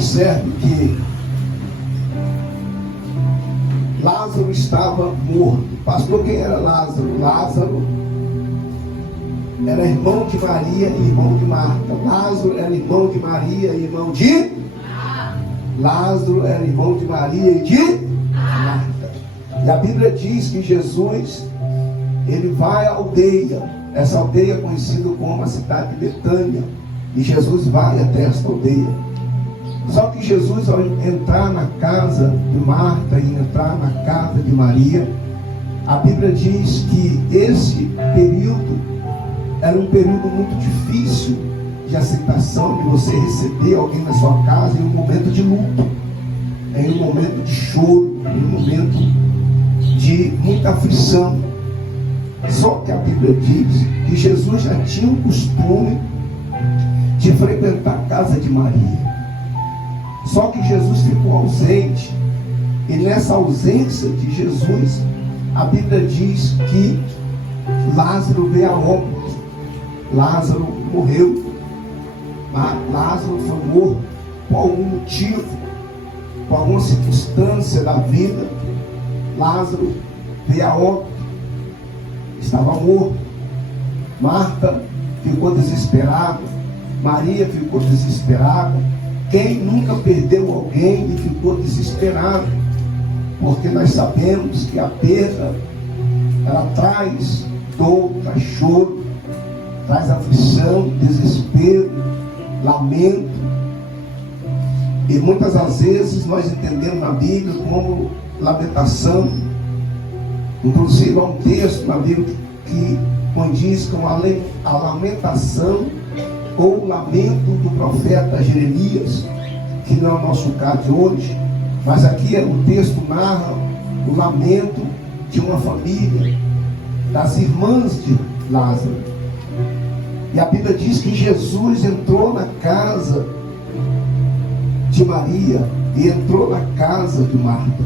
Observe que Lázaro estava morto. Pastor, quem era Lázaro? Lázaro era irmão de Maria e irmão de Marta. Lázaro era irmão de Maria e irmão de Lázaro era irmão de Maria e de Marta. E a Bíblia diz que Jesus, ele vai à aldeia. Essa aldeia é conhecida como a cidade de Betânia. E Jesus vai até esta aldeia. Só que Jesus, ao entrar na casa de Marta e entrar na casa de Maria, a Bíblia diz que esse período era um período muito difícil de aceitação, de você receber alguém na sua casa em um momento de luto, em um momento de choro, em um momento de muita aflição. Só que a Bíblia diz que Jesus já tinha o costume de frequentar a casa de Maria. Só que Jesus ficou ausente. E nessa ausência de Jesus, a Bíblia diz que Lázaro veio a óbito. Lázaro morreu. Lázaro foi morto por algum motivo, por alguma circunstância da vida. Lázaro veio a óbito. Estava morto. Marta ficou desesperada. Maria ficou desesperada. Quem nunca perdeu alguém e ficou desesperado? Porque nós sabemos que a perda, ela traz dor, traz choro, traz aflição, desespero, lamento. E muitas das vezes nós entendemos na Bíblia como lamentação. Inclusive há um texto na Bíblia que condiz com a lamentação ou o lamento do profeta Jeremias, que não é o nosso caso de hoje, mas aqui o texto narra o lamento de uma família, das irmãs de Lázaro. E a Bíblia diz que Jesus entrou na casa de Maria e entrou na casa de Marta.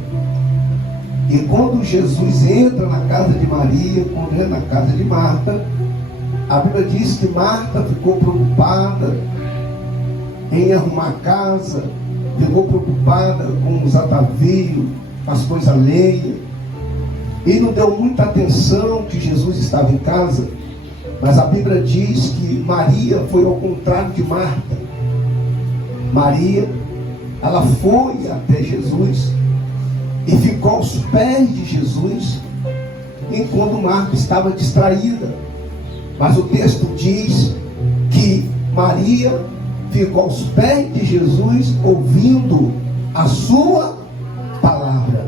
E quando Jesus entra na casa de Maria, quando entra na casa de Marta, a Bíblia diz que Marta ficou preocupada em arrumar a casa, ficou preocupada com os atavios, as coisas alheias, e não deu muita atenção que Jesus estava em casa. Mas a Bíblia diz que Maria foi ao contrário de Marta. Maria, ela foi até Jesus e ficou aos pés de Jesus, enquanto Marta estava distraída. Mas o texto diz que Maria ficou aos pés de Jesus, ouvindo a sua palavra.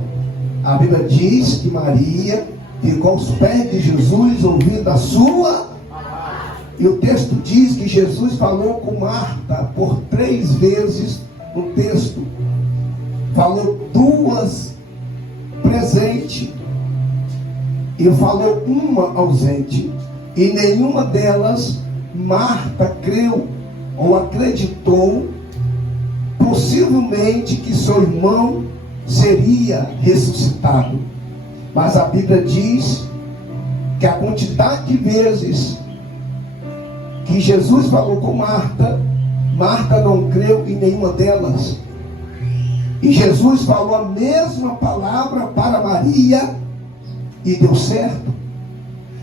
A Bíblia diz que Maria ficou aos pés de Jesus, ouvindo a sua palavra. E o texto diz que Jesus falou com Marta por 3 vezes no texto. Falou 2 presentes e falou uma ausente. E nenhuma delas Marta creu ou acreditou, possivelmente, que seu irmão seria ressuscitado. Mas a Bíblia diz que a quantidade de vezes que Jesus falou com Marta, Marta não creu em nenhuma delas. E Jesus falou a mesma palavra para Maria e deu certo.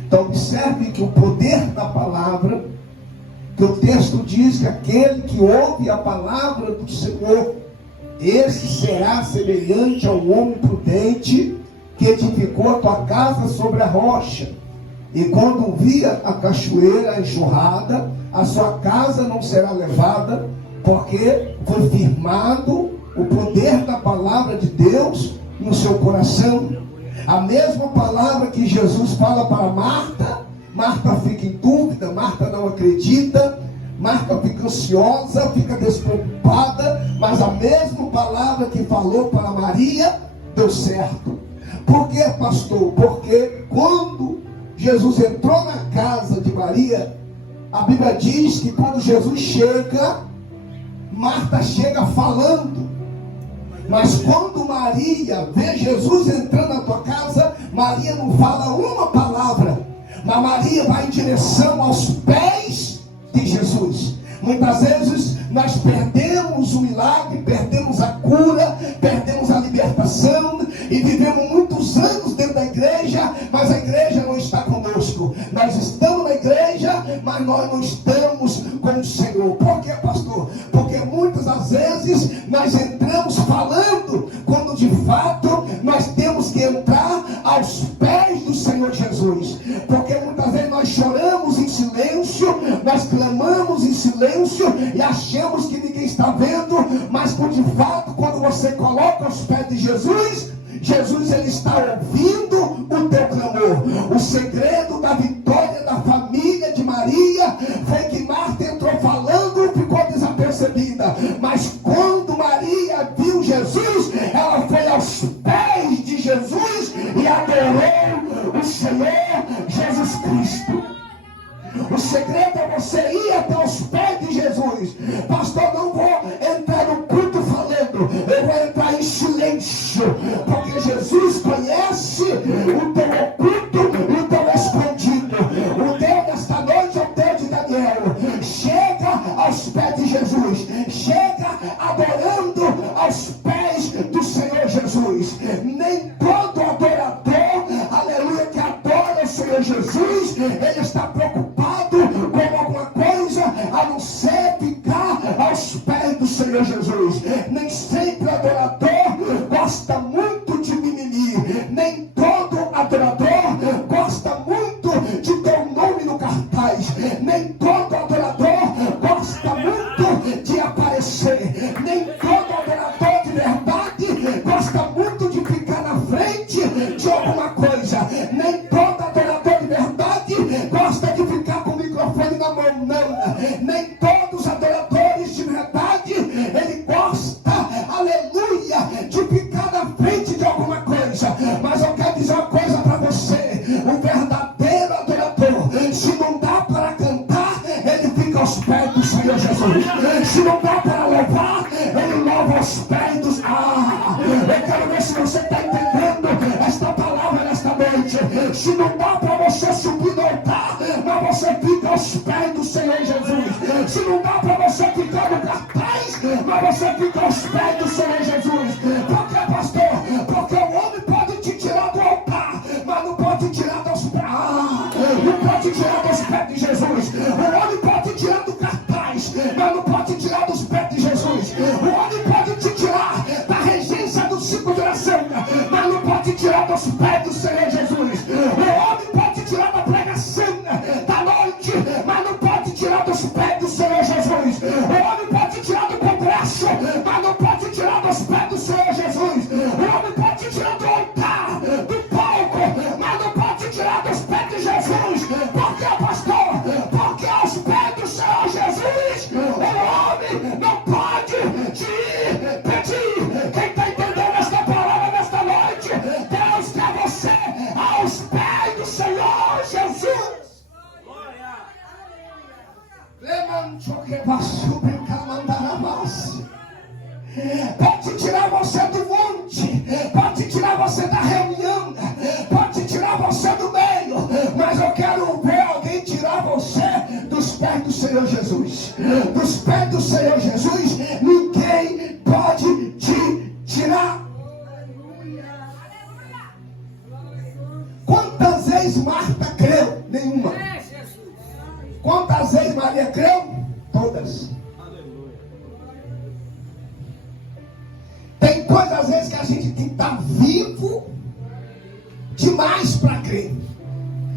Então observe que o poder da palavra, que o texto diz que aquele que ouve a palavra do Senhor, esse será semelhante ao homem prudente que edificou a tua casa sobre a rocha. E quando via a cachoeira enxurrada, a sua casa não será levada, porque foi firmado o poder da palavra de Deus no seu coração. A mesma palavra que Jesus fala para Marta, Marta fica em dúvida, Marta não acredita, Marta fica ansiosa, fica despreocupada, mas a mesma palavra que falou para Maria, deu certo. Por quê, pastor? Porque quando Jesus entrou na casa de Maria, a Bíblia diz que quando Jesus chega, Marta chega falando. Mas quando Maria vê Jesus entrando na tua casa, Maria não fala uma palavra, mas Maria vai em direção aos pés de Jesus. Muitas vezes nós perdemos o milagre, perdemos mas nós não estamos com o Senhor. Por quê, pastor? Porque muitas das vezes nós entramos falando, quando de fato nós temos que entrar aos pés do Senhor Jesus. Porque muitas vezes nós choramos em silêncio, nós clamamos em silêncio e achamos que ninguém está vendo, mas por de fato, quando você coloca aos pés de Jesus, Jesus, ele está ouvindo o teu clamor. O segredo da vitória da família de Maria foi que Marta entrou falando e ficou desapercebida. Mas quando Maria viu Jesus, ela foi aos pés de Jesus e adorou o Senhor Jesus Cristo. O segredo é você ir até os pés de Jesus. Pastor, não vou entrar no culto falando, eu vou entrar em silêncio, porque Jesus conhece o teu oculto e o teu escondido. O Deus desta noite é o Deus de Daniel. Chega aos pés de Jesus, chega adorando aos pés do Senhor Jesus. Nem todo adorador, aleluia, que adora o Senhor Jesus, ele está preocupado com alguma coisa a não ser ficar aos pés do Senhor Jesus. Nem sempre adorador gosta muito de mimimi. Nem todo adorador gosta muito de ter um nome no cartaz. Nem todo adorador gosta muito de aparecer. Nem todo adorador de verdade gosta muito de ficar na frente de alguma coisa. Nem todo adorador de verdade gosta de ficar com o microfone na mão, não. Nem todos os adoradores de verdade, ele gosta, aleluia, de ficar na frente de alguma coisa. Mas eu quero dizer uma coisa para você: o verdadeiro adorador, se não dá para cantar, ele fica aos pés do Senhor Jesus. Se não dá para louvar, ele louva aos pés dos... eu quero ver se você está entendendo esta palavra nesta noite. Se não dá para você subir no altar, mas você fica aos pés do Senhor Jesus. Se não dá para você ficar no cartaz, mas você fica aos pés do Senhor Jesus. Por que, pastor? Porque o homem pode te tirar do altar, mas não pode tirar dos pés. Não pode tirar dos pés de Jesus. O homem pode tirar do cartaz, mas não pode tirar dos pés de Jesus. O homem pode te tirar da regência do ciclo de oração, mas não pode tirar dos pés do Senhor Jesus. O homem pode tirar da pregação da noite, mas não pode tirar dos pés do Senhor Jesus. O homem pode tirar do congresso, mas não pode tirar dos pés do Senhor Jesus. O homem pode tirar do altar, do palco, mas não pode tirar dos pés de Jesus. Por que, pastor? Porque aos pés do Senhor Jesus, o homem não pode te pedir. Quem está entendendo esta palavra nesta noite? Deus quer você aos pés do Senhor Jesus. Pode tirar você do monte, pode tirar você da reunião, pode tirar você do meio, mas eu quero ver alguém tirar você dos pés do Senhor Jesus. Dos pés do Senhor Jesus, ninguém pode te tirar. Quantas vezes Marta creu? Nenhuma. Quantas vezes Maria creu? Todas. Tem coisas às vezes que a gente tem que estar vivo demais para crer.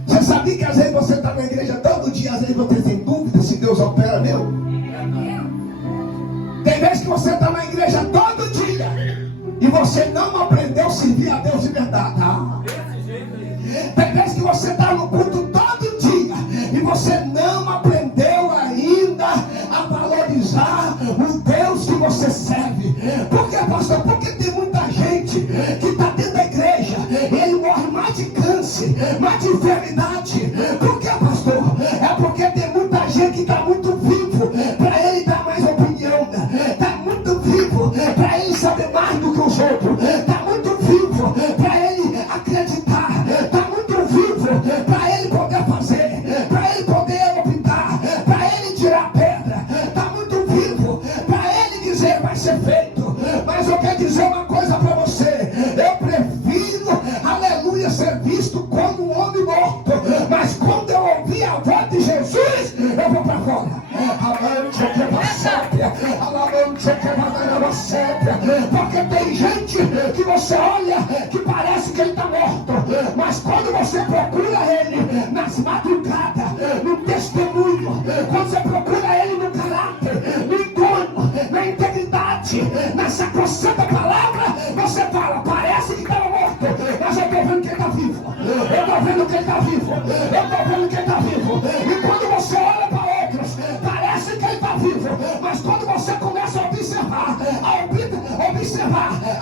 Você sabia que às vezes você está na igreja todo dia, às vezes você tem dúvida se Deus opera mesmo? Tem vezes que você está na igreja todo dia e você não aprendeu a servir a Deus de verdade. Tem vezes que você está no culto todo dia e você não aprendeu ainda a valorizar o Deus que você serve. Por que, pastor? Porque tem muita gente que está dentro da igreja e ele morre mais de câncer, mais de enfermidade. Por que, pastor? É porque tem muita gente que está muito vivo para ele dar mais opinião, está muito vivo para ele saber mais do que os outros, está muito vivo para ele acreditar, está muito vivo para ele poder fazer, para ele poder optar, para ele tirar a pedra, está muito vivo para ele dizer vai ser feito. Mas eu quero dizer uma coisa para você: eu prefiro, aleluia, ser visto como um homem morto, mas quando eu ouvi a voz de Jesus, eu vou para fora. Porque tem gente que você olha que parece que ele está morto, mas quando você procura ele nas madrugadas, no testemunho, quando você procura ele no caráter, no engano, na integridade, na sacrossanta palavra, você fala, parece que estava morto, mas eu estou vendo que ele está vivo. Eu estou vendo que ele está vivo. Eu estou vendo que ele está vivo. E quando você olha para outros, parece que ele está vivo, mas quando você começa a observar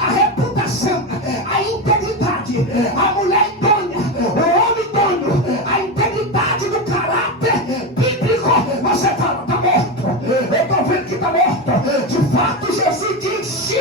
a reputação, a integridade, a mulher idônea, o homem idôneo, a integridade do caráter bíblico, você fala, está morto. Eu estou vendo que está morto. De fato, Jesus disse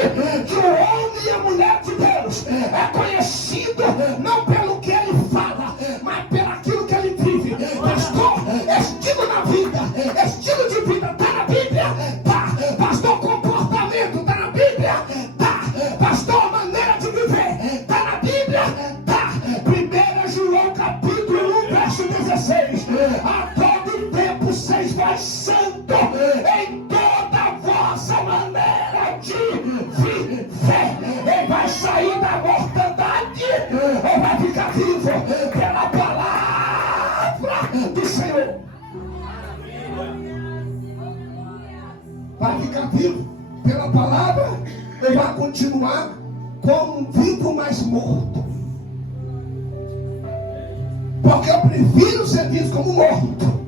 que o homem e a mulher de Deus é conhecido não pelo que ele fala, mas pelo aquilo que ele vive. Pastor, estilo na vida, estilo de vida está na Bíblia? Tá. Pastor, comportamento está na Bíblia? Tá. Pastor, maneira de viver está na Bíblia? Tá. 1 João capítulo 1, verso 16. A todo tempo seis vós santo em toda a vossa maneira de viver. Ele vai sair da mortandade ou vai ficar vivo pela palavra do Senhor. Vai ficar vivo pela palavra ou vai continuar como um vivo, mas morto? Porque eu prefiro ser visto como morto,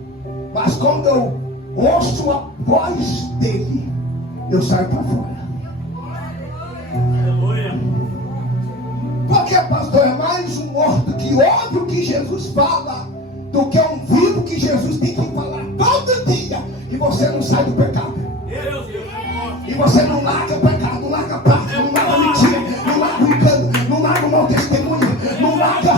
mas quando eu ouço a voz dele, eu saio para fora. Porque, pastor, é mais um morto que ouve o que Jesus fala do que um vivo que Jesus tem que falar todo dia, e você não sai do pecado. E você não larga o pecado, não larga a parte, não larga a mentira, não larga o engano, não larga o mau testemunho, não larga.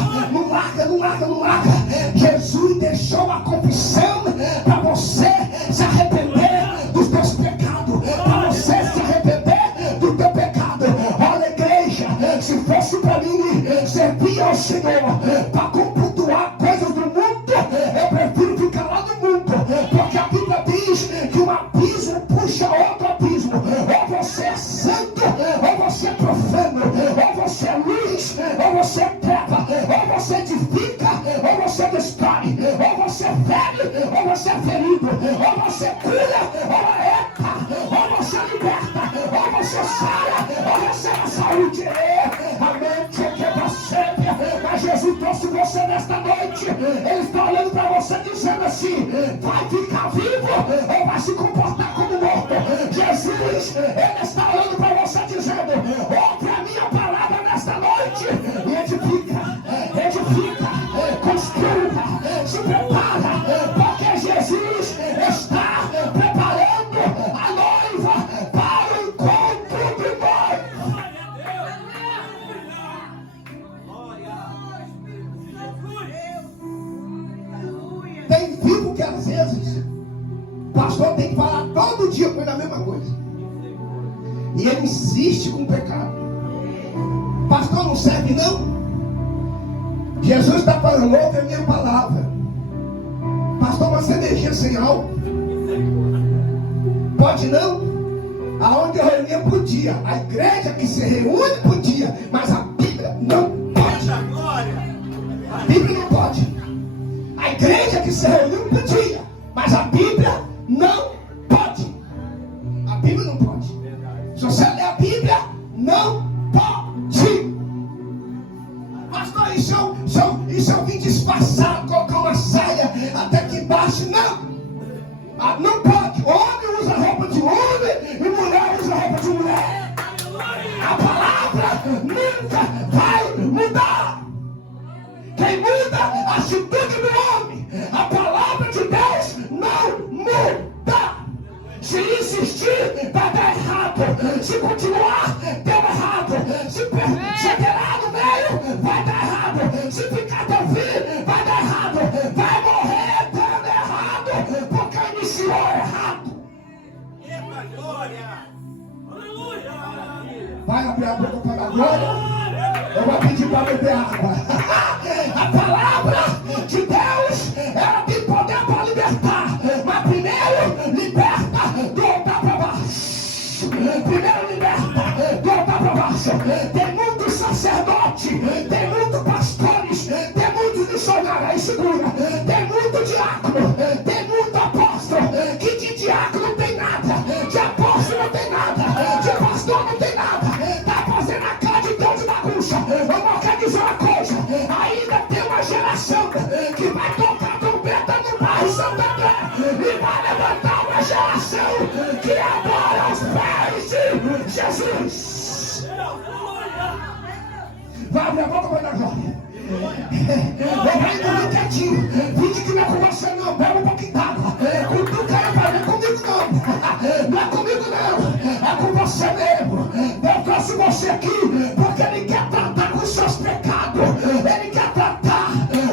Jesus deixou a confissão para você se arrepender dos teus pecados, para você se arrepender do teu pecado. Olha, igreja, se fosse para mim servir ao Senhor para completar coisas do mundo, eu prefiro ficar lá no mundo, porque a Bíblia diz que um abismo puxa outro abismo. Ou você é santo, ou você é profano, ou você é luz, ou você é treva, ou você edifica, ou você destrói, ou você é velho, ou você é ferido, ou você cura, ou eca, ou você liberta, ou você sara, ou recebe a saúde. Amém. Mas Jesus trouxe você nesta noite. Ele está olhando para você dizendo assim: vai ficar vivo ou vai se comportar como morto? Jesus, ele está olhando para você dizendo: ouve a minha palavra nesta noite e edifica, construa, se prepara, porque Jesus está preparando a noiva para o encontro do noivo. Tem vivo que às vezes o pastor tem que falar todo dia com ele a mesma coisa, e ele insiste com o pecado. Pastor, não serve não? Jesus está falando, ouve a minha palavra. Pastor, uma cervejinha sem álcool pode não? Aonde eu reunia podia. A igreja que se reúne podia, mas a Bíblia não pode. A Bíblia não pode. A igreja que se reuniu podia, mas a Bíblia não pode. A Bíblia não pode. Se você ler a Bíblia, não pode. Pastor, e se eu vim disfarçado, colocar uma saia até aqui embaixo? Não. Não pode. Homem usa roupa de homem e mulher usa roupa de mulher. A palavra nunca vai mudar. Quem muda a atitude do homem, a palavra de Deus não muda. Se insistir, vai dar errado. Se continuar, deu errado. Se perseverar no meio, vai dar errado. Se ficar até o fim, vai dar errado. Vai morrer dando errado, porque iniciou errado. Vai abrir a boca para a glória. Eu vou pedir para beber água. A palavra de Deus, ela tem poder para libertar, mas crente, tem muitos pastores, tem muitos missionários, aí segura, tem muito diácono, tem muito apóstolo, que de diácono não tem nada, de apóstolo não tem nada, de pastor não tem nada, tá fazendo a cara de Deus de bagunça. Eu não quero dizer uma coisa, ainda tem uma geração que vai tocar trombeta no bairro Santo André e vai levantar uma geração que adora os pés de Jesus. Vai abrir a boca, vai dar glória. Vai indo quietinho, finge que não é com você não, bebe um pouquinho d'água. Cutuca aí, pai, não é comigo não, não é comigo não, é com você mesmo. Eu trouxe você aqui porque Ele quer tratar com os seus pecados, Ele quer tratar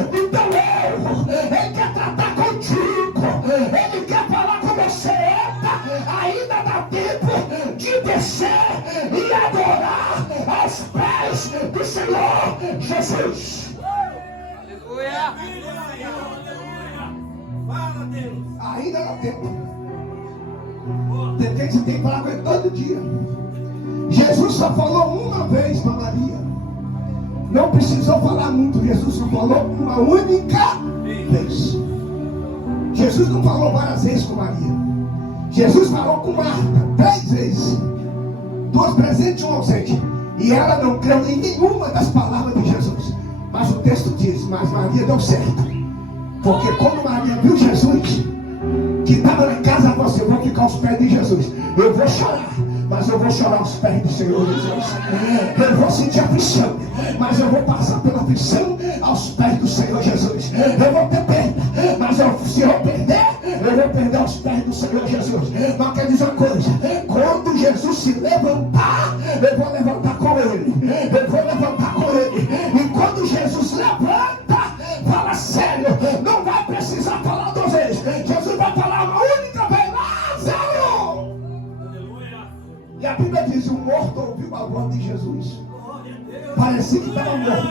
do teu erro, Ele quer tratar contigo, Ele quer falar com você. Eita, ainda dá tempo de descer e adorar aos pés do Senhor Jesus. Ainda dá tempo. Tem gente que tem que falar com ele todo dia. Jesus só falou uma vez para Maria. Não precisou falar muito. Jesus só falou uma única vez. Jesus não falou várias vezes com Maria. Jesus falou com Marta 3 vezes. 2 presentes e 1 ausente. E ela não creu em nenhuma das palavras de Jesus. Mas o texto diz, mas Maria deu certo. Porque quando Maria viu Jesus, que estava na casa, você, eu vou ficar aos pés de Jesus. Eu vou chorar, mas eu vou chorar aos pés do Senhor Jesus. Eu vou sentir aflição, mas eu vou passar pela aflição aos pés do Senhor Jesus. Eu vou ter perda, mas se eu perder, eu vou perder aos pés do Senhor Jesus. Mas quer dizer uma coisa, quando Jesus se levantar, eu vou levantar com Ele. Eu vou levantar com Ele. E quando Jesus levanta, fala sério, não vai precisar falar 2 vezes. Jesus vai falar uma única vez, Lázaro! E a Bíblia diz, o morto ouviu a voz de Jesus. Parecia que estava morto.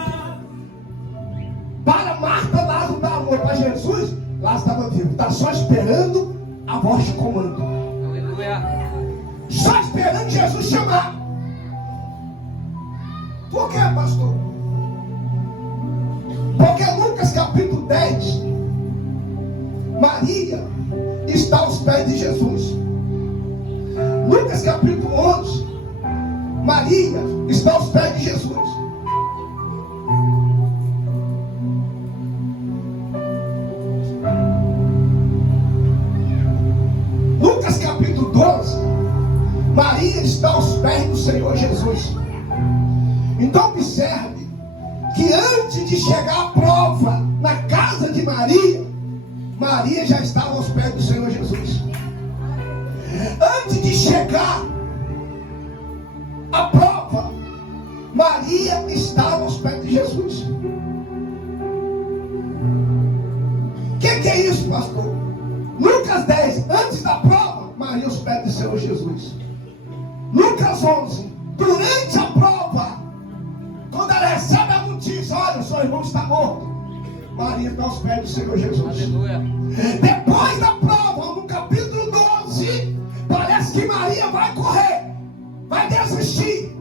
Para Marta, Lázaro estava morto. Para Jesus, Lázaro estava vivo. Está só esperando a voz de comando. Só esperando Jesus chamar. Por que, pastor? Porque Lucas capítulo 10, Maria está aos pés de Jesus. Lucas capítulo 11, Maria está aos pés de Jesus. Lucas capítulo 12, Maria está aos pés do Senhor Jesus. Então observe que antes de chegar a prova na casa de Maria, Maria já estava aos pés do Senhor Jesus. Antes de chegar a prova, Maria estava aos pés de Jesus. O que é isso, pastor? Lucas 10, antes da prova, Maria aos pés do Senhor Jesus. Lucas 11, durante a prova, quando ela recebe a notícia, olha, seu irmão está morto, Maria está aos pés do Senhor Jesus. Aleluia. Depois da prova, no capítulo 12, parece que Maria vai correr, vai desistir,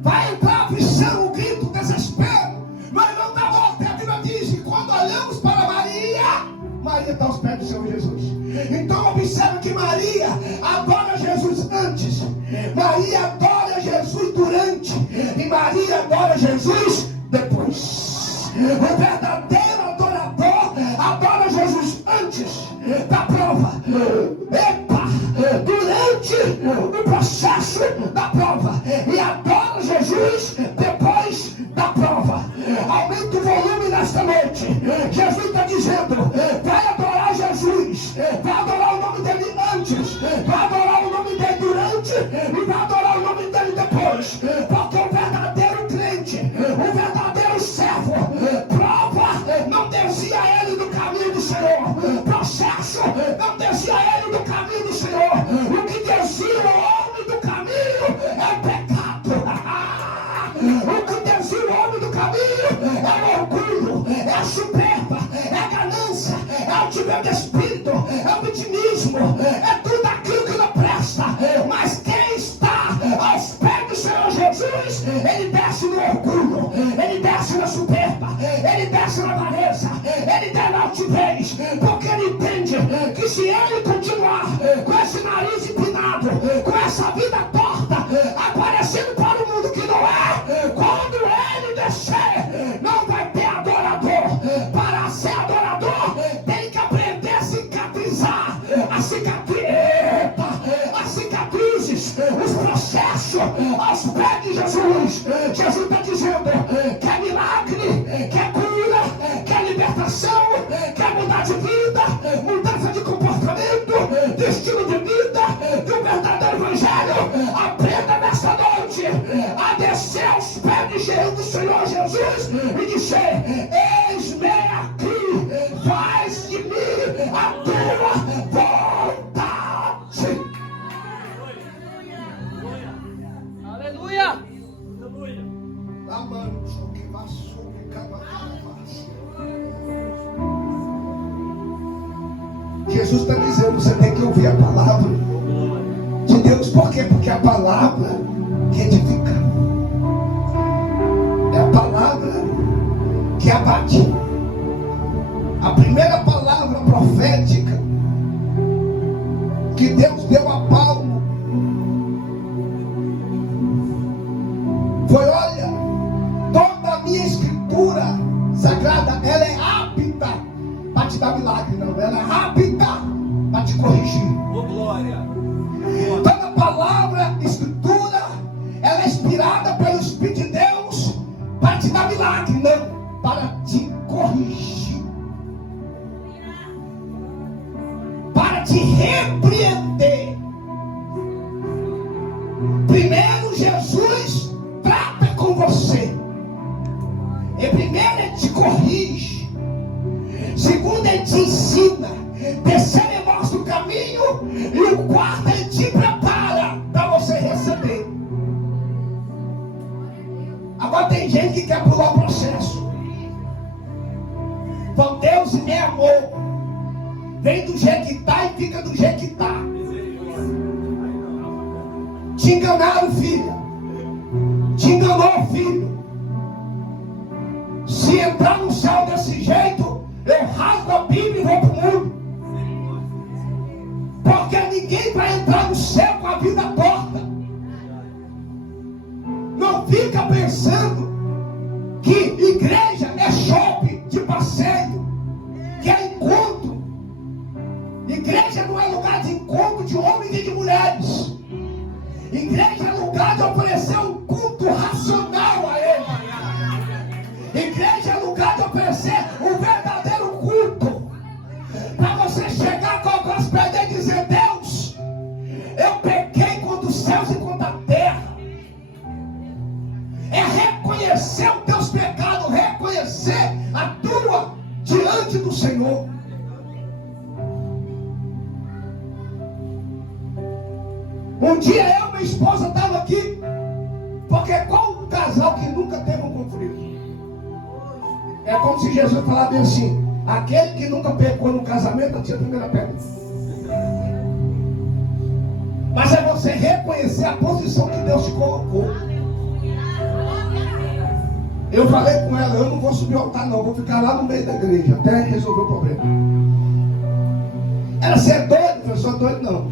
vai entrar aflição, um grito, desespero. Mas não está morto. A Bíblia diz que quando olhamos para Maria, Maria está aos pés do Senhor Jesus. Então observe que Maria adora Jesus antes, Maria adora Jesus durante, e Maria adora Jesus depois. O verdadeiro adorador adora Jesus antes da prova, durante o processo da prova, e adora Jesus depois da prova. Aumenta o volume nesta noite. Jesus está dizendo, vai adorar Jesus, vai adorar o nome dele antes, vai adorar o nome dele durante, e vai adorar o nome dele depois. Porque o verdadeiro crente, o verdadeiro servo, prova não desvia ele do caminho do Senhor, processo não desvia ele do caminho do Senhor. O que desvia o homem do caminho é o pecado. O que desvia o homem do caminho é o orgulho, é a soberba, é a ganância, é o altivez de espírito, é o vitimismo, é tudo aquilo que não presta. Mas quem está aos pés do Senhor Jesus, ele desce no orgulho, ele desce na avareza, ele terá altivez, porque ele entende que se ele continuar com esse nariz empinado, com essa vida torta, aparecendo para o mundo que não é, quando ele descer, não vai ter adorador. Para ser adorador, tem que aprender a cicatrizar, as cicatrizes, os processos aos pés de Jesus. Jesus está dizendo: quer milagre, quer cura, quer libertação, quer mudar de vida, mudança de comportamento, de estilo de vida, do verdadeiro evangelho. Aprenda nesta noite a descer aos pés do Senhor Jesus e dizer: eis-me aqui, faz de mim a tua vontade. Aleluia! Jesus está dizendo: você tem que ouvir a palavra de Deus. Por quê? Porque a palavra que edifica, é a palavra que abate. A primeira palavra profética que Deus deu a Paulo foi: olha, toda a minha escritura sagrada, ela é apta para te dar milagre. Não, ela é apta para te corrigir. Oh, glória! Toda palavra, escritura, ela é inspirada pelo Espírito de Deus para te dar milagre, não, para te corrigir, para te repreender. Primeiro, Jesus trata com você. E primeiro, ele te corrige. Segundo, ele te ensina. Terceiro, ele mostra o caminho. E o quarto, ele te prepara para você receber. Agora tem gente que quer pular o processo. Então Deus é amor. Vem do jeito que está e fica do jeito que está. Te enganaram, filha. Te enganou, filho. Se entrar no céu desse jeito, eu rasgo a Bíblia e vou para o mundo. Porque ninguém vai entrar no céu com a vida torta. Não fica pensando que igreja é shopping de passeio, que é encontro. Igreja não é lugar de encontro de homens e de mulheres. Igreja é lugar de oferecer um culto racional a Ele. Igreja é lugar de oferecer um verdadeiro culto. Para você chegar com as pedras e dizer: Deus, eu pequei contra os céus e contra a terra. É reconhecer os teus pecados, reconhecer a tua diante do Senhor. Um dia eu e minha esposa estavam aqui, porque qual um casal que nunca teve um conflito? É como se Jesus falasse assim: aquele que nunca pecou no casamento atira a primeira pedra. Mas é você reconhecer a posição que Deus te colocou. Eu falei com ela: eu não vou subir ao altar não, vou ficar lá no meio da igreja até resolver o problema. Ela: você é doido? Eu sou doido não.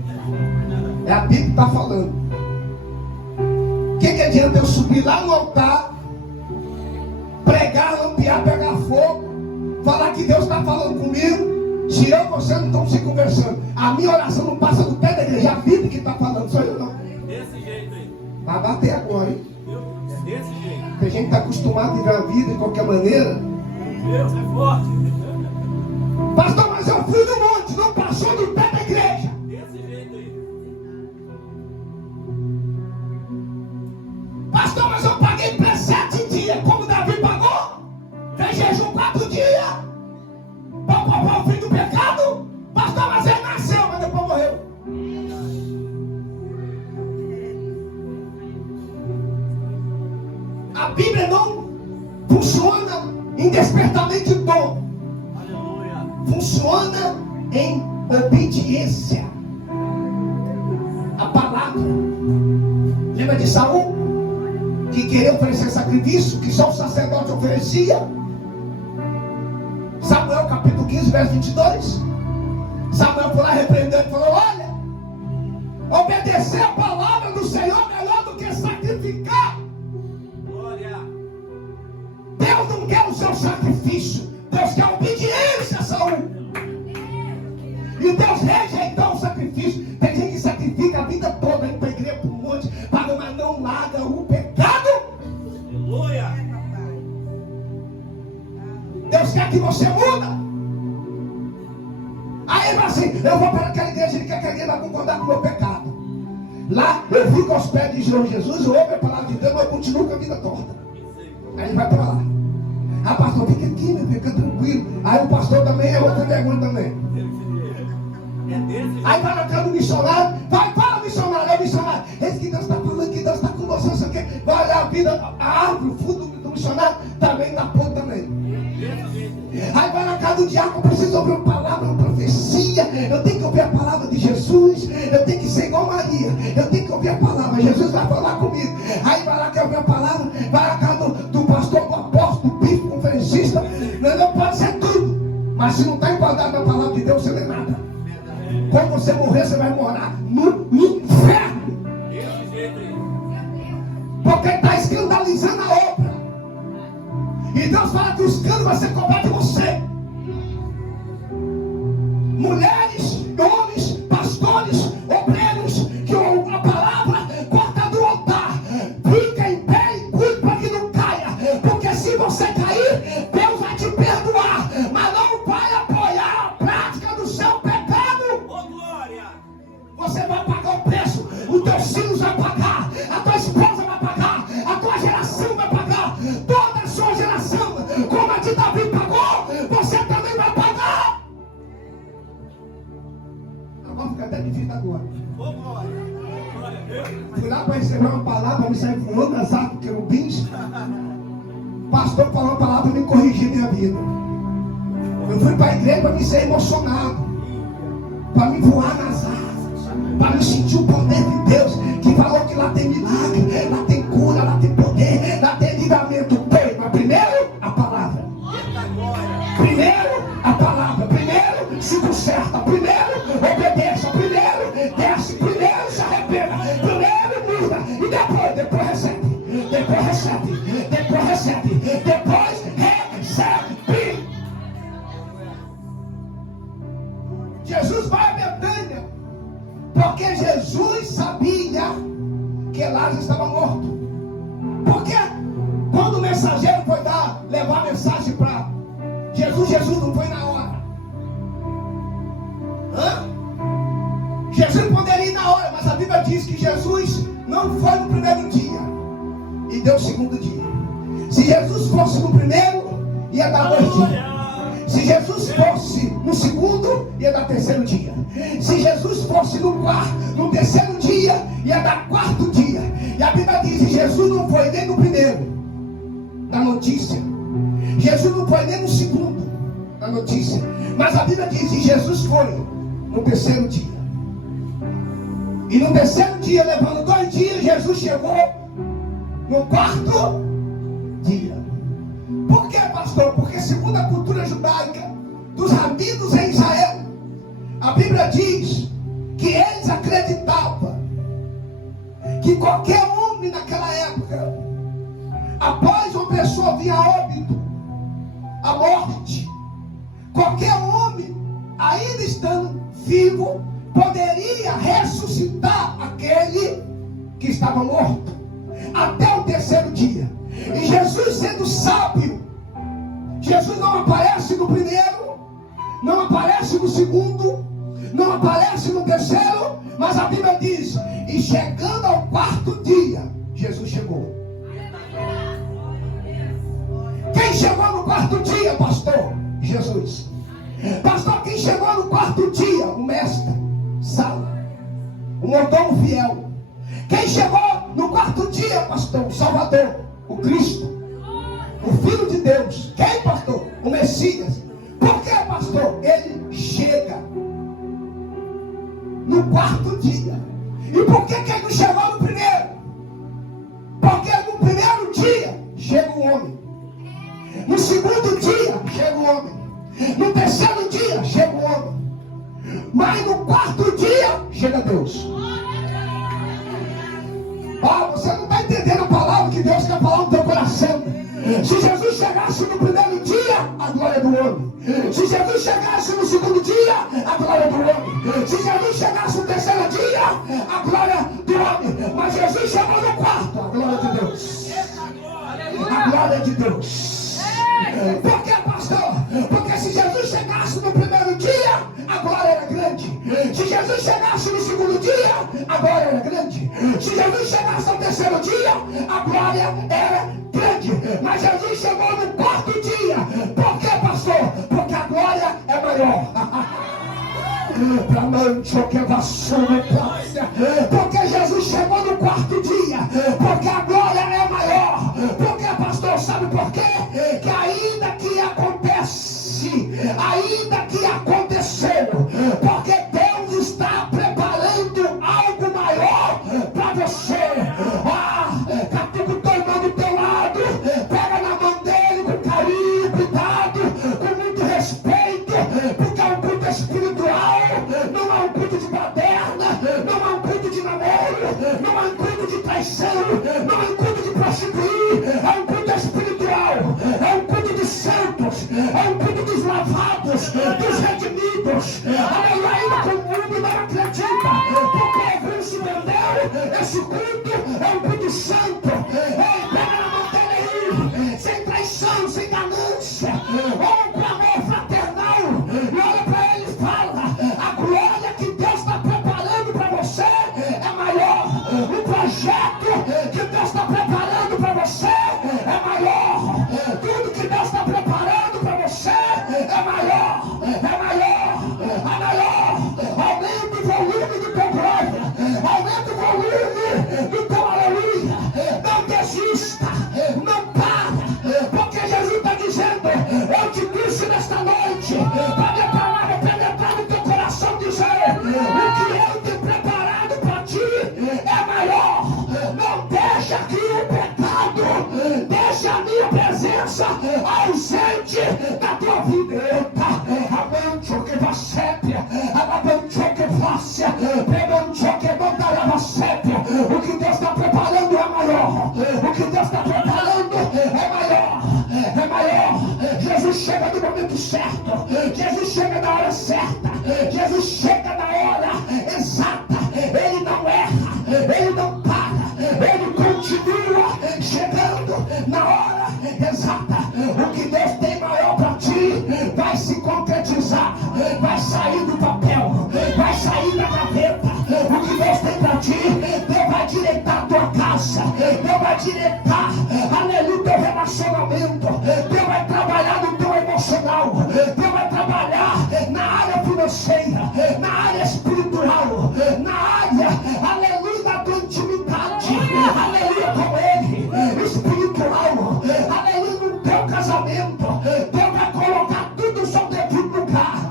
É a Bíblia que está falando. O que adianta eu subir lá no altar, pregar, lampear, pegar fogo, falar que Deus está falando comigo, se eu e você não estamos se conversando? A minha oração não passa do pé da igreja. A Bíblia que está falando, sou eu não. Desse jeito aí. Vai bater agora, hein? É desse jeito. Tem gente que está acostumado a viver a vida de qualquer maneira. Deus é forte. Pastor, mas eu fui no monte, não passou do pé da igreja. Desse jeito aí. Pastor, mas eu paguei para 7 dias, como Davi pagou. Fez jejum 4 dias. Pau, fim do pecado. Pastor, mas ele nasceu, mas depois morreu. A Bíblia não funciona em despertamento de dom. Aleluia. Funciona em obediência. A palavra. Lembra de Saul? Que queria oferecer sacrifício que só o sacerdote oferecia. capítulo 15, verso 22. Samuel foi lá repreendendo e falou: olha, obedecer a palavra do Senhor é melhor do que sacrificar. Glória. Deus não quer o seu sacrifício, Deus quer a obediência a Saul. E Deus rejeitou o sacrifício. Tem gente que sacrifica a vida toda, indo para a igreja, para o monte, mas não larga o pecado. Aleluia. Deus quer que você muda. Aí ele fala assim: eu vou para aquela igreja, ele quer que a igreja vai concordar com o meu pecado. Lá eu fico aos pés de Jesus, eu ouvo a palavra de Deus, mas eu continuo com a vida torta. Aí ele vai para lá. Ah, pastor, fica aqui, meu filho, fica tranquilo. Aí o pastor também é outra vergonha também. Aí vai na casa do missionário, vai para o missionário, é o missionário. Esse que Deus está falando, que Deus está com você, não sei o quê. Vai olhar a vida, a árvore, o fruto do missionário, também está podre também. Aí vai na casa do diácono, preciso ouvir uma palavra, uma profecia. Eu tenho que ouvir a palavra de Jesus. Eu tenho que ser igual Maria. Eu tenho que ouvir a palavra. Jesus vai falar comigo. Aí vai lá, quer ouvir a palavra. Vai na casa do pastor, do apóstolo, do bispo, conferencista. Não pode ser tudo. Mas se não está empolgado na palavra de Deus, você não é nada. Quando você morrer, você vai morar no inferno. Porque está escandalizando a obra. E Deus fala que o escândalo vai ser cobrado de você. Mulheres, homens, pastores, obreiros, que a palavra corta do altar. Fica em pé e cuide para que não caia. Porque se você cair, Deus vai te perdoar. Mas não vai apoiar a prática do seu pecado. Oh, glória. Você vai pagar o preço. Os teus filhos vão pagar. A tua esposa vai pagar. A tua geração vai pagar. Toda a sua geração, como a de Davi pagou, você também vai pagar. Agora fica até difícil agora. Oh, glória. Glória a Deus. Fui lá para receber uma palavra, me sair voando nas asas, querubins. O pastor falou uma palavra para me corrigir minha vida. Eu fui para a igreja para me ser emocionado, para me voar nas asas, para me sentir o poder de Deus, que falou que lá tem milagre, lá tem cura, lá tem poder, lá tem livramento. Tem, mas primeiro a palavra. Primeiro a palavra. Primeiro se conserta. Primeiro obedeça. Primeiro desce. Primeiro se arrependa. Primeiro muda. E depois recebe. Depois recebe. Depois recebe. Depois recebe. Jesus vai a Betânia porque Jesus sabia que Lázaro estava morto. Porque quando o mensageiro foi levar a mensagem para Jesus não foi na hora. Jesus poderia ir na hora, mas a Bíblia diz que Jesus não foi no primeiro dia e deu o segundo dia. Se Jesus fosse no primeiro, ia dar 2 dias. Se Jesus fosse no segundo, ia dar 3º dia. Se Jesus fosse no terceiro dia, ia dar 4º dia. E a Bíblia diz que Jesus não foi nem no primeiro da notícia. Jesus não foi nem no segundo da notícia. Mas a Bíblia diz que Jesus foi no 3º dia. E no 3º dia, levando 2 dias, Jesus chegou no 4º dia. Por que, pastor? Porque segundo a cultura judaica dos rabinos em Israel, a Bíblia diz que eles acreditavam que qualquer homem naquela época, após uma pessoa vir a óbito, a morte, qualquer homem, ainda estando vivo, poderia ressuscitar aquele que estava morto até o 3º dia. E Jesus, sendo sábio, Jesus não aparece no primeiro, não aparece no segundo, não aparece no 3º, mas a Bíblia diz: e chegando ao 4º dia, Jesus chegou. Quem chegou no 4º dia, pastor? Jesus. Pastor, quem chegou no 4º dia? O mestre, Saulo, o mordomo fiel. Quem chegou no 4º dia, pastor? O Salvador, o Cristo, o Filho de Deus. Quem, pastor? O Messias. Por que, pastor? Ele chega no 4º dia. E por que ele não chegou no primeiro? Porque no primeiro dia chega o homem. No segundo dia chega o homem. No 3º chega a Deus. Você não está entendendo a palavra que Deus quer falar no teu coração. Se Jesus chegasse no primeiro dia, a glória do homem. Se Jesus chegasse no segundo dia, a glória do homem. Se Jesus chegasse no terceiro dia, a glória do homem. Mas Jesus chegou no quarto, a glória de Deus. A glória de Deus. Por que, pastor? Porque se Jesus chegasse no primeiro dia, a glória era grande. Se Jesus chegasse no segundo dia, a glória era grande. Se Jesus chegasse no terceiro dia, a glória era grande. Mas Jesus chegou no quarto dia. Por que, pastor? Porque a glória é maior. Porque Jesus chegou no quarto dia. Porque a glória é maior. Porque, pastor, sabe por quê? Que ainda que acontece, ainda que aconteceu, porque Deus está preparando algo maior para você. Catuca o teu irmão do teu lado, pega na mão dele com carinho, cuidado, com muito respeito, porque é um culto espiritual, não é um culto de baderna, não é um culto de namoro, não é um culto de traição, não é um culto de prostituir, é um culto espiritual, é um culto dos santos, é um culto dos lavados, dos redimidos. Aleluia, ainda que o mundo não acredita, porque alguns se vendeu, esse culto é um culto santo. Pega na mão dele aí, sem traição, sem ganância, com amor fraternal, e olha para ele e fala: a glória que Deus está preparando para você é maior, o projeto que Deus está preparando para você é maior, tudo que Deus está preparando para você é maior, é maior, é maior. Aumenta o volume do teu glória, aumenta o volume do teu aleluia. Não desista, não para, porque Jesus está dizendo: eu te disse nesta noite, para minha palavra penetrar no teu coração, dizer: o que eu tenho preparado para ti é maior. Não deixa que o pecado deixe a minha presença ausente da tua vida. Amancho que vai sépia, amancho que fácia, pemancho que não dará sépia. O que Deus está preparando é maior. O que Deus está preparando é maior. É maior. Jesus chega no momento certo. Jesus chega na hora certa. Jesus chega na hora exata. Ele não erra. Ele não para. Ele continua chegando na hora exata. O que Deus tem maior para ti vai se concretizar. Vai sair do papel. Vai sair da gaveta. O que Deus tem para ti, Deus vai direitar a tua casa. Deus vai direitar, aleluia, teu relacionamento. Deus vai trabalhar no teu emocional. Deus vai trabalhar na área financeira, na área espiritual, na área, aleluia, da tua intimidade, aleluia, com Ele, espiritual, aleluia, no teu casamento. Deus vai colocar tudo no seu devido lugar.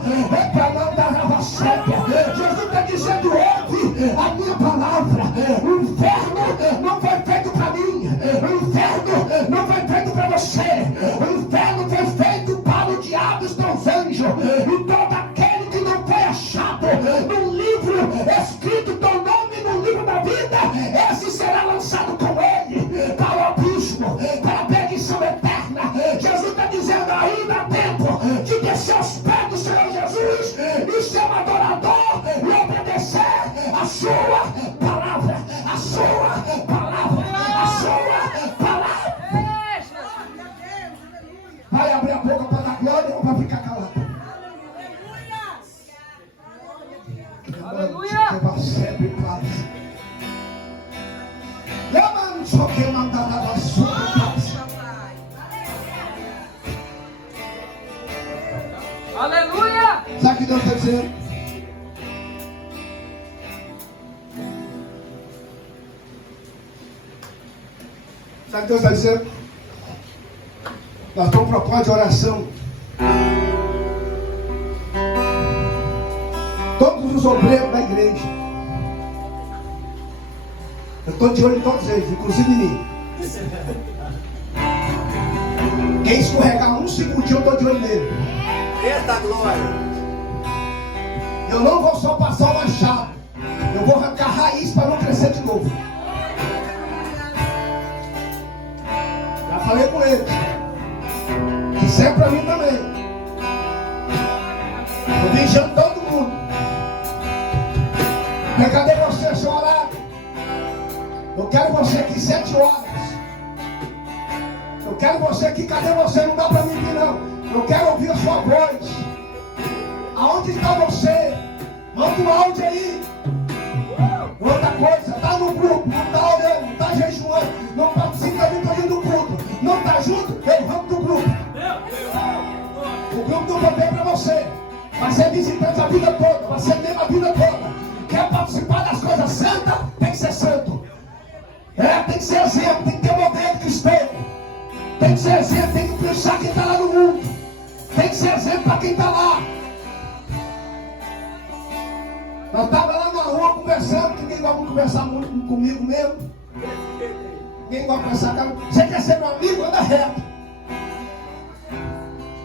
Jesus está dizendo: ouve a minha palavra. O inferno não foi feito para mim. O inferno não foi feito para você. O inferno foi feito para o diabo e os teus anjos. E todo aquele que não foi achado no livro escrito teu nome no livro da vida, esse será lançado com ele para o abismo, para a perdição eterna. Jesus está dizendo: ainda há tempo de descer aos pés do Senhor Jesus e ser um adorador e obedecer a sua palavra, a sua palavra, a sua palavra. Vai abrir a boca para dar glória ou vai ficar calado? Aleluia! Aleluia! Sabe o que Deus está dizendo? Sabe o que Deus está dizendo? Nós estamos propondo de oração. Todos os obreiros da igreja. Eu estou de olho em todos eles, inclusive em mim. Quem escorregar um segundinho, eu estou de olho nele. Eita glória! Eu não vou só passar o machado. raiz para não crescer de novo. Já falei com eles. Disseram para mim também. Eu vigiando todo mundo. Mas cadê você, seu horário? Eu quero você aqui 7 horas. Eu quero você aqui, cadê você? Não dá para mim vir não. Eu quero ouvir a sua voz. Aonde está você? Manda um áudio aí. Outra coisa, está no grupo, não está orando, não está jejuando, não participa do culto, não está junto, vem, vamos do grupo. O grupo não vai ter para você. Vai ser visitante a vida toda, vai ser mesmo a vida toda. Quer participar das coisas santas? Tem que ser santo. Tem que ser exemplo, tem que ter modelo cristão. Tem que ser exemplo, tem que pensar quem está lá no mundo. Tem que ser exemplo para quem está lá. Nós estávamos lá na rua conversando, ninguém vai conversar muito comigo mesmo. Ninguém vai conversar comigo. Você quer ser meu amigo? Anda reto.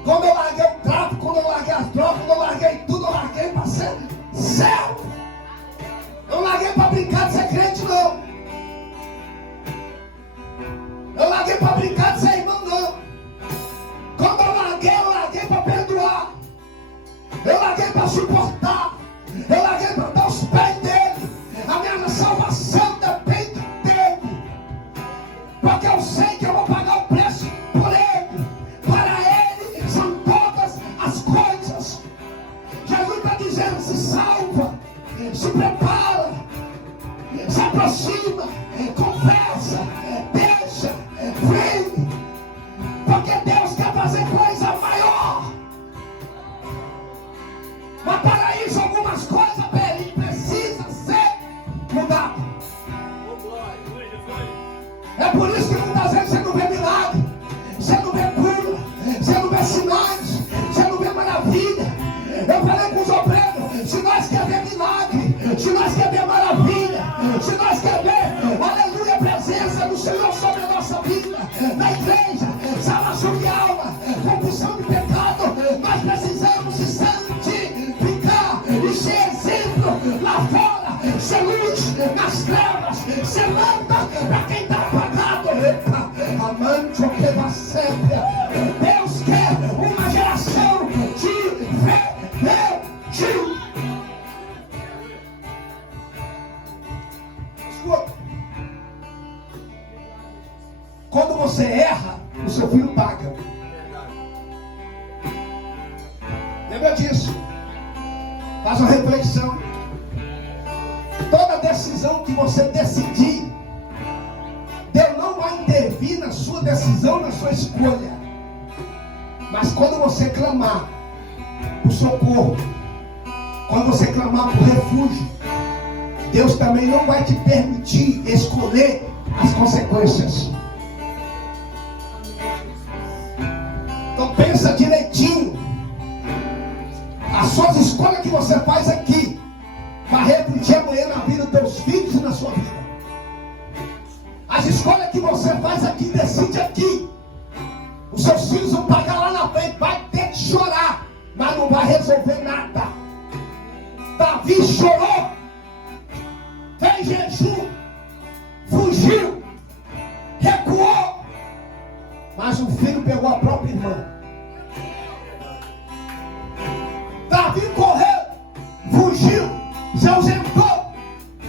Quando eu larguei o tráfico, quando eu larguei as drogas, quando eu larguei tudo, eu larguei para ser céu. Eu larguei para brincar de ser crente, não. Eu larguei para brincar de ser irmão, não. Quando eu larguei para perdoar. Eu larguei para suportar. Eu larguei para dar os pés dele. A minha salvação depende dele. Porque eu sei que eu vou pagar o preço por ele. Para ele são todas as coisas. Jesus está dizendo: se salva, se prepara, se aproxima, conversa, deixa, vem. Porque Deus quer fazer coisa maior. Mas para isso algumas coisas precisam ser mudadas. É por isso que muitas vezes você não vê milagre, você não vê cura, você não vê sinais, você não vê maravilha. Eu falei com os obreiros: se nós queremos ver milagre, se nós queremos ver maravilha, se nós queremos ver, aleluia, a presença do Senhor sobre a nossa vida, na igreja, salvação de alma, compulsão de pecado, nós precisamos se santificar e ser exemplo lá fora, ser luz nas trevas, ser lâmpada para quem está apagado. Amante o que vai sempre. Deus quer uma geração diferente. Escuta. Quando você erra, o seu filho paga. Lembra disso? Faz uma reflexão. Toda decisão que você decidir, Deus não vai intervir na sua decisão, na sua escolha. Mas quando você clamar por socorro, quando você clamar por refúgio, Deus também não vai te permitir escolher as consequências. Então pensa direitinho. As suas escolhas que você faz aqui vai refletir amanhã na vida dos teus filhos e na sua vida. As escolhas que você faz aqui, decide aqui. Os seus filhos vão pagar lá na frente, vai ter que chorar, mas não vai resolver nada. Davi chorou, fez jejum, fugiu, recuou, mas o filho pegou a própria irmã. Davi correu, fugiu, se ausentou,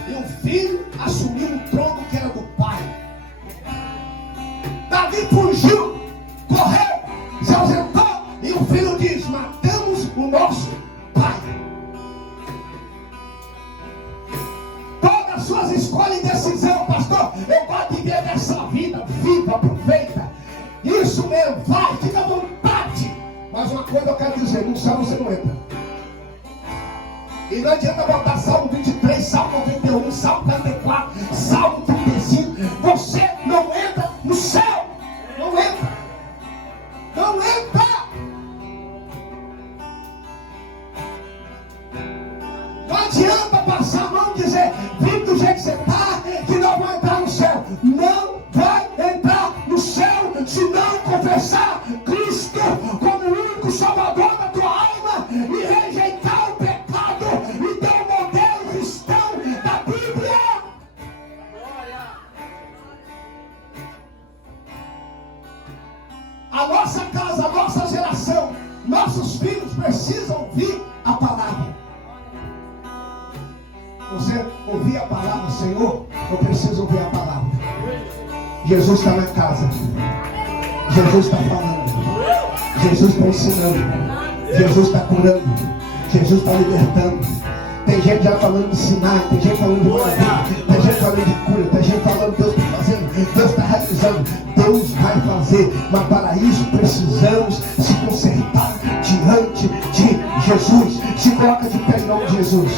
e o filho assumiu o trono que era do pai. Davi fugiu, correu, se ausentou, e o filho diz: matamos o nosso pai. Todas as suas escolhas e decisão, pastor, eu gosto de ver dessa vida, viva, aproveita. Isso mesmo, vai, fica à vontade. Mas uma coisa eu quero dizer: no céu você não entra. E não adianta botar Salmo 23, Salmo 91, Salmo 44, Salmo 35. Você não entra no céu. Não entra. Não entra. Não adianta passar a mão e dizer: vive do jeito que você está, que não vai entrar no céu. Não vai entrar no céu se não confessar Cristo como o único salvador da tua alma e rejeitar o pecado e ter o modelo cristão da Bíblia. ouvir a palavra, Senhor, eu preciso ouvir a palavra. Jesus está na casa. Jesus está falando. Jesus está ensinando. Jesus está curando. Jesus está libertando. Tem gente já falando de sinais, tem gente falando de maravilha, tem gente falando de cura, tem gente falando Deus está fazendo, Deus está realizando. Deus vai fazer, mas para isso precisamos se consertar diante de Jesus. Se coloca de pé em nome de Jesus.